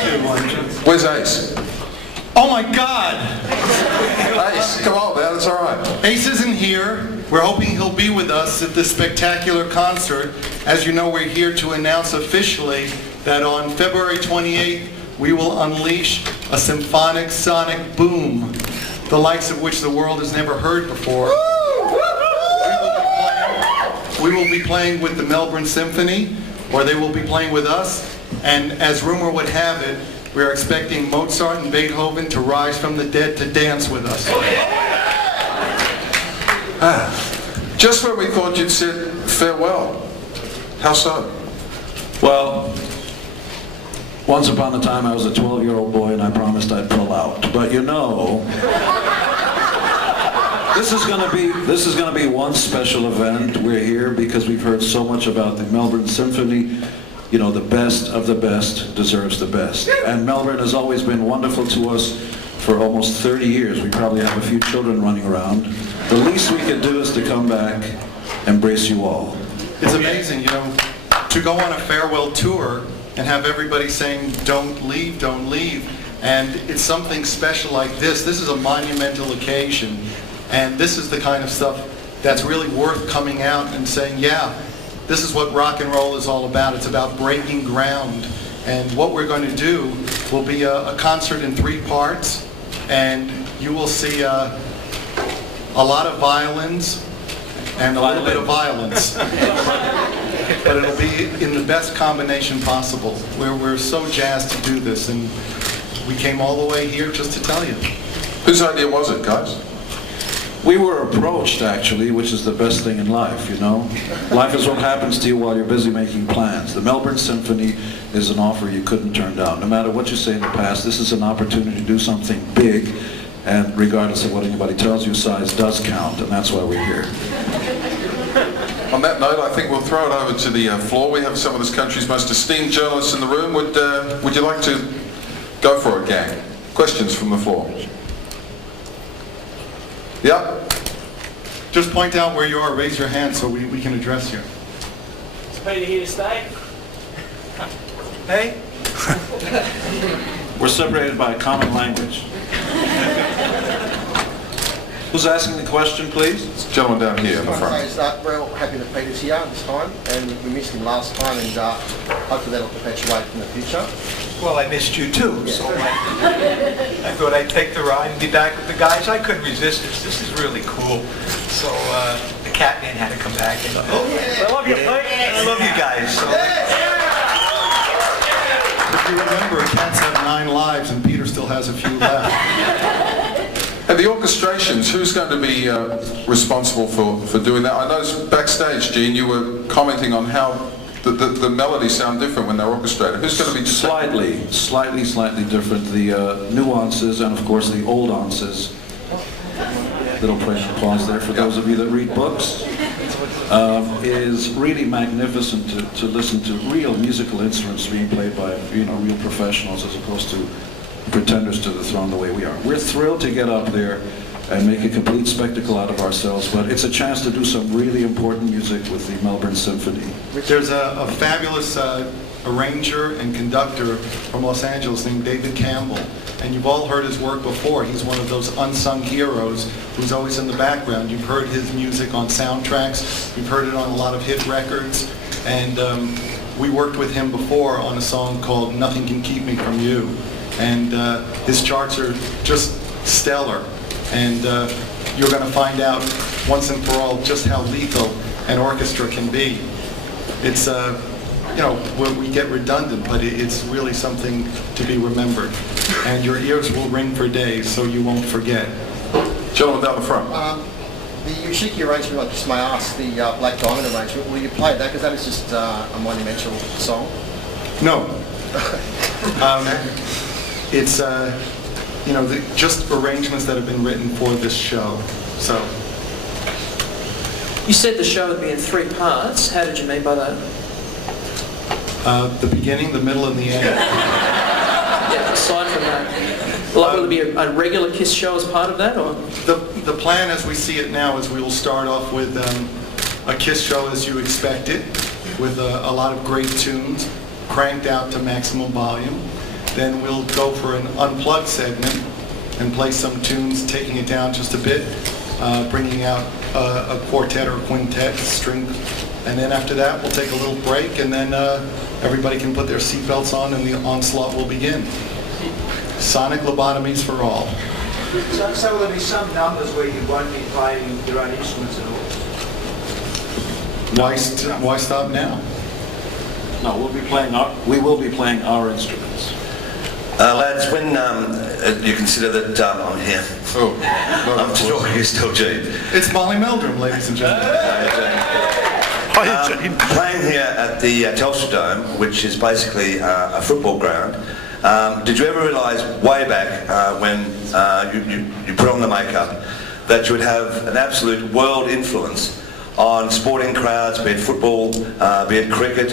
Where's Ace? Oh my God! Ace, come on, man, it's all right. Ace isn't here. We're hoping he'll be with us at this spectacular concert. As you know, we're here to announce officially that on February 28th, we will unleash a symphonic sonic boom, the likes of which the world has never heard before. We will be playing with the Melbourne Symphony, or they will be playing with us. And as rumor would have it, we are expecting Mozart and Beethoven to rise from the dead to dance with us. Just when we thought you'd said farewell. How so? Well, once upon a time I was a 12-year-old boy and I promised I'd pull out. But you know, this is gonna be one special event. We're here because we've heard so much about the Melbourne Symphony. You know, the best of the best deserves the best. And Melbourne has always been wonderful to us for almost 30 years. We probably have a few children running around. The least we can do is to come back, embrace you all. It's amazing, you know, to go on a farewell tour and have everybody saying, don't leave, don't leave. And it's something special like this. This is a monumental occasion. And this is the kind of stuff that's really worth coming out and saying, yeah, this is what rock and roll is all about. It's about breaking ground. And what we're going to do will be a concert in 3 parts. And you will see a lot of violins and a little bit of violence. But it'll be in the best combination possible. We're so jazzed to do this. And we came all the way here just to tell you. Whose idea was it, guys? We were approached, actually, which is the best thing in life, you know? Life is what happens to you while you're busy making plans. The Melbourne Symphony is an offer you couldn't turn down. No matter what you say in the past, this is an opportunity to do something big, and regardless of what anybody tells you, size does count, and that's why we're here. On that note, I think we'll throw it over to the floor. We have some of this country's most esteemed journalists in the room. Would you like to go for it, gang? Questions from the floor? Yeah. Just point out where you are, raise your hand so we can address you. Is Peter here to stay? Hey? We're separated by a common language. Who's asking the question, please? This gentleman down here in the front. We're all happy that Peter's here this time, and we missed him last time, and hopefully that'll perpetuate in the future. Well, I missed you too, so I thought I'd take the ride and be back with the guys. I couldn't resist this. This is really cool. So the Catman had to come back. And, I love you, Mike. I love you guys. So. If you remember, cats have 9 lives and Peter still has a few left. And the orchestrations, who's going to be responsible for doing that? I noticed backstage, Gene, you were commenting on how the melodies sound different when they're orchestrated. Who's going to be slightly different? The nuances and of course the old onces. Little praise and applause there for those of you that read books. Is really magnificent to listen to real musical instruments being played by real professionals as opposed to pretenders to the throne the way we are. We're thrilled to get up there and make a complete spectacle out of ourselves, but it's a chance to do some really important music with the Melbourne Symphony. There's a fabulous arranger and conductor from Los Angeles named David Campbell, and you've all heard his work before. He's one of those unsung heroes who's always in the background. You've heard his music on soundtracks, you've heard it on a lot of hit records, and we worked with him before on a song called Nothing Can Keep Me From You, and his charts are just stellar. And you're going to find out once and for all just how lethal an orchestra can be. It's, we get redundant, but it's really something to be remembered. And your ears will ring for days, so you won't forget. Gentleman down the front. The Yoshiki arrangement, I just may ask, the Black Diamond arrangement, will you play that? Because that is just a monumental song. No. It's... just arrangements that have been written for this show. So, You said the show would be in 3 parts. How did you mean by that? The beginning, the middle, and the end. Yeah, aside from that, will there be a regular KISS show as part of that, or? The plan, as we see it now, is we will start off with a KISS show as you expect it, with a lot of great tunes cranked out to maximum volume. Then we'll go for an unplugged segment and play some tunes, taking it down just a bit, bringing out a quartet or a quintet string. And then after that, we'll take a little break, and then everybody can put their seatbelts on and the onslaught will begin. Sonic lobotomies for all. So will there be some numbers where you won't be playing your own instruments at all? Why stop now? No, we will be playing our instruments. Lads, when you consider that I'm here, Oh, no, I'm sure you're still Gene. It's Molly Meldrum, ladies and gentlemen. Playing here at the Telstra Dome, which is basically a football ground, did you ever realise way back when you put on the makeup that you would have an absolute world influence on sporting crowds, be it football, be it cricket,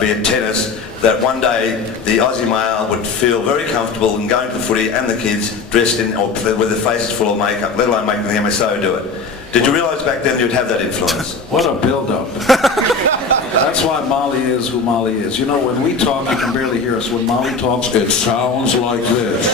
be it tennis, that one day the Aussie male would feel very comfortable in going to the footy and the kids dressed in, or with their faces full of makeup, let alone making the MSO do it? Did you realise back then you'd have that influence? What a build-up. That's why Molly is who Molly is. You know, when we talk, you can barely hear us. When Molly talks, it sounds like this.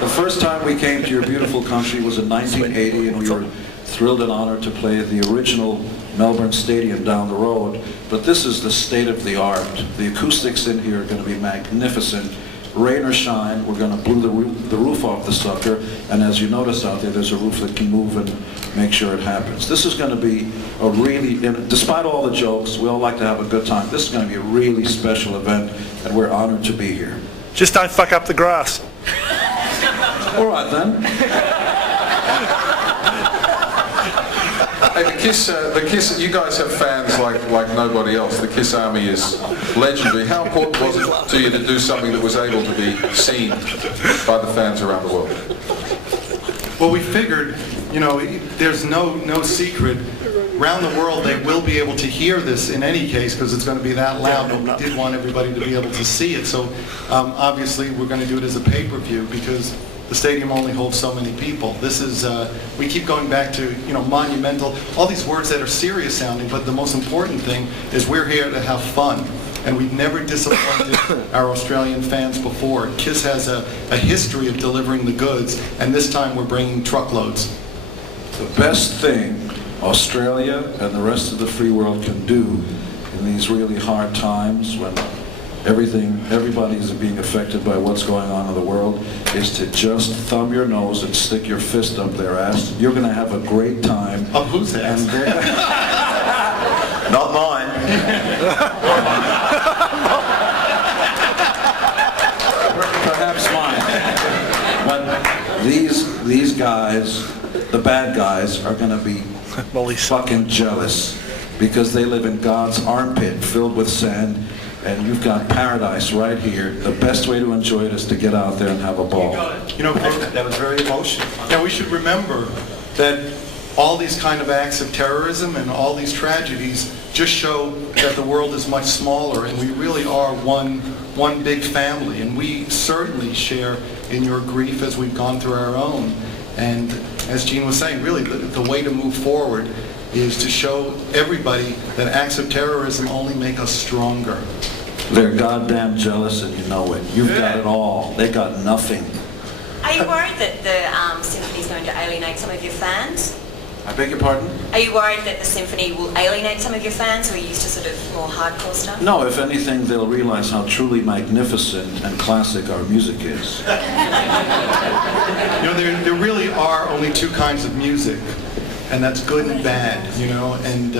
The first time we came to your beautiful country was in 1980, and we were thrilled and honored to play at the original Melbourne Stadium down the road. But this is the state of the art. The acoustics in here are going to be magnificent. Rain or shine, we're going to blow the roof off the sucker, and as you notice out there, there's a roof that can move and make sure it happens. This is going to be a really, despite all the jokes, we all like to have a good time, this is going to be a really special event, and we're honored to be here. Just don't fuck up the grass. All right then. Hey, the KISS, you guys have fans like nobody else. The KISS Army is legendary. How important was it to you to do something that was able to be seen by the fans around the world? Well, we figured, you know, there's no secret. Around the world, they will be able to hear this in any case because it's going to be that loud, but we did want everybody to be able to see it. So obviously, we're going to do it as a pay-per-view because the stadium only holds so many people. This is, we keep going back to, you know, monumental, all these words that are serious sounding, but the most important thing is we're here to have fun. And we've never disappointed our Australian fans before. KISS has a history of delivering the goods, and this time we're bringing truckloads. The best thing Australia and the rest of the free world can do in these really hard times when everybody is being affected by what's going on in the world is to just thumb your nose and stick your fist up their ass. You're going to have a great time. Up whose ass? Not mine. Perhaps mine. But these guys, the bad guys, are going to be fucking jealous because they live in God's armpit filled with sand, and you've got paradise right here. The best way to enjoy it is to get out there and have a ball. You know, that was very emotional. Now we should remember that all these kind of acts of terrorism and all these tragedies just show that the world is much smaller, and we really are one big family, and we certainly share in your grief as we've gone through our own. And as Gene was saying, really the way to move forward is to show everybody that acts of terrorism only make us stronger. They're goddamn jealous, and you know it. You've got it all. They got nothing. Are you worried that the symphony is going to alienate some of your fans? I beg your pardon? Are you worried that the symphony will alienate some of your fans who are used to sort of more hardcore stuff? No, if anything, they'll realize how truly magnificent and classic our music is. You know, there really are only two kinds of music, and that's good and bad, you know, and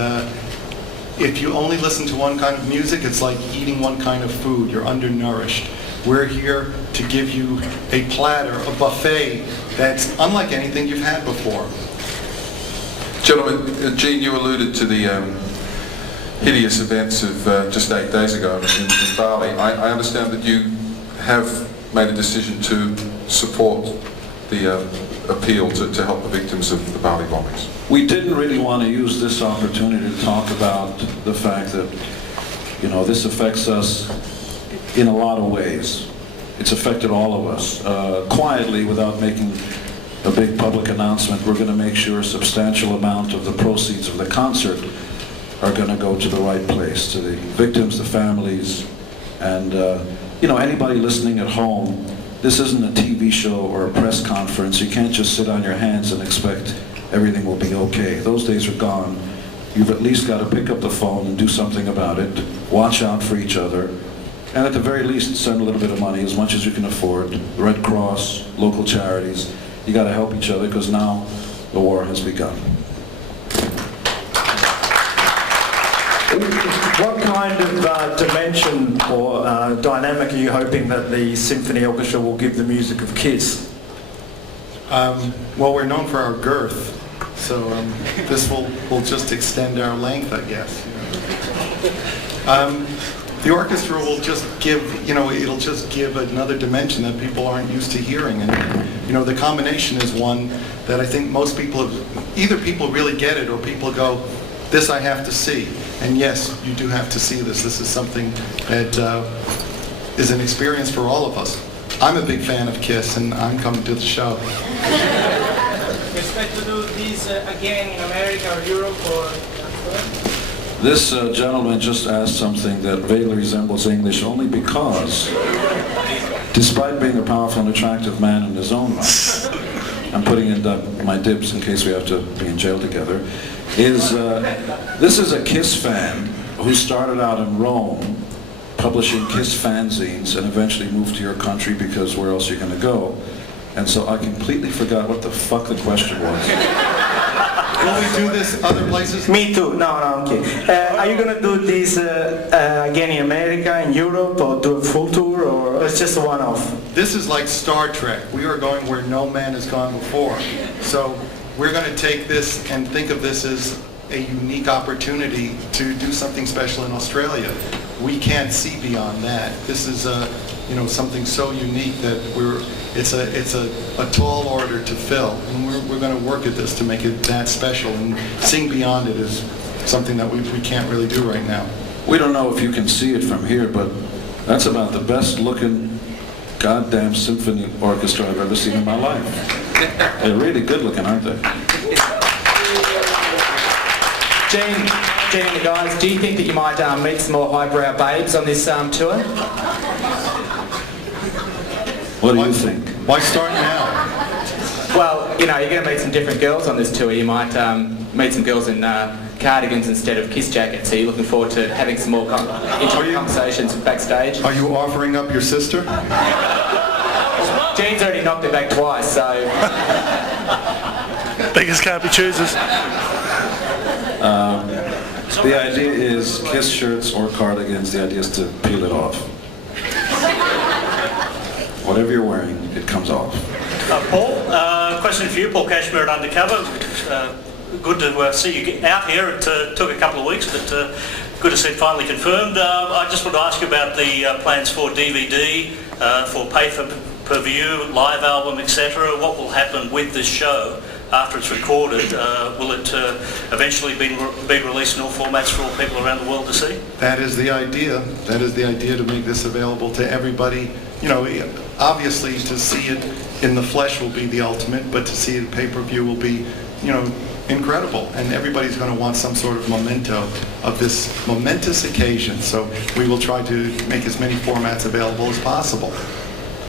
if you only listen to one kind of music, it's like eating one kind of food. You're undernourished. We're here to give you a platter, a buffet that's unlike anything you've had before. Gentlemen, Gene, you alluded to the hideous events of just 8 days ago in Bali. I understand that you have made a decision to support the appeal to help the victims of the Bali bombings. We didn't really want to use this opportunity to talk about the fact that, you know, this affects us in a lot of ways. It's affected all of us. Quietly, without making a big public announcement, we're going to make sure a substantial amount of the proceeds of the concert are going to go to the right place, to the victims, the families, and you know, anybody listening at home, this isn't a TV show or a press conference. You can't just sit on your hands and expect everything will be okay. Those days are gone. You've at least got to pick up the phone and do something about it. Watch out for each other. And at the very least, send a little bit of money, as much as you can afford. The Red Cross, local charities. You got to help each other, because now the war has begun. What kind of dimension or dynamic are you hoping that the symphony orchestra will give the music of KISS? Well, we're known for our girth, so this will just extend our length, I guess. The orchestra will just give, it'll just give another dimension that people aren't used to hearing. And, the combination is one that I think most people either people really get it or people go, this I have to see. And yes, you do have to see this. This is something that is an experience for all of us. I'm a big fan of KISS, and I'm coming to the show. You expect to do this again in America or Europe or? This gentleman just asked something that vaguely resembles English only because, despite being a powerful and attractive man in his own right, I'm putting in my dibs in case we have to be in jail together, this is a KISS fan who started out in Rome publishing KISS fanzines and eventually moved to your country because where else are you going to go? And so I completely forgot what the fuck the question was. Will we do this other places? Me too. No, okay. Are you going to do this again in America, in Europe, or do a full tour, or it's just a one-off? This is like Star Trek. We are going where no man has gone before. So we're going to take this and think of this as a unique opportunity to do something special in Australia. We can't see beyond that. This is something so unique that it's a tall order to fill, and we're going to work at this to make it that special, and seeing beyond it is something that we can't really do right now. We don't know if you can see it from here, but that's about the best looking goddamn symphony orchestra I've ever seen in my life. They're really good looking, aren't they? Gene and the guys, do you think that you might meet some more highbrow babes on this tour? What do you think? Why start now? Well, you're going to meet some different girls on this tour. You might meet some girls in cardigans instead of KISS jackets. So you're looking forward to having some more intimate conversations backstage. Are you offering up your sister? Gene's already knocked it back twice, so... Beggars can't be choosers. The idea is KISS shirts or cardigans. The idea is to peel it off. Whatever you're wearing, it comes off. Paul, question for you, Paul Cashmere at Undercover. Good to see you get out here. It took a couple of weeks, but good to see it finally confirmed. I just want to ask you about the plans for DVD, for pay-per-view, live album, etc. What will happen with this show after it's recorded? Will it eventually be released in all formats for all people around the world to see? That is the idea. That is the idea, to make this available to everybody. Obviously to see it in the flesh will be the ultimate, but to see it pay-per-view will be, incredible. And everybody's going to want some sort of memento of this momentous occasion. So we will try to make as many formats available as possible.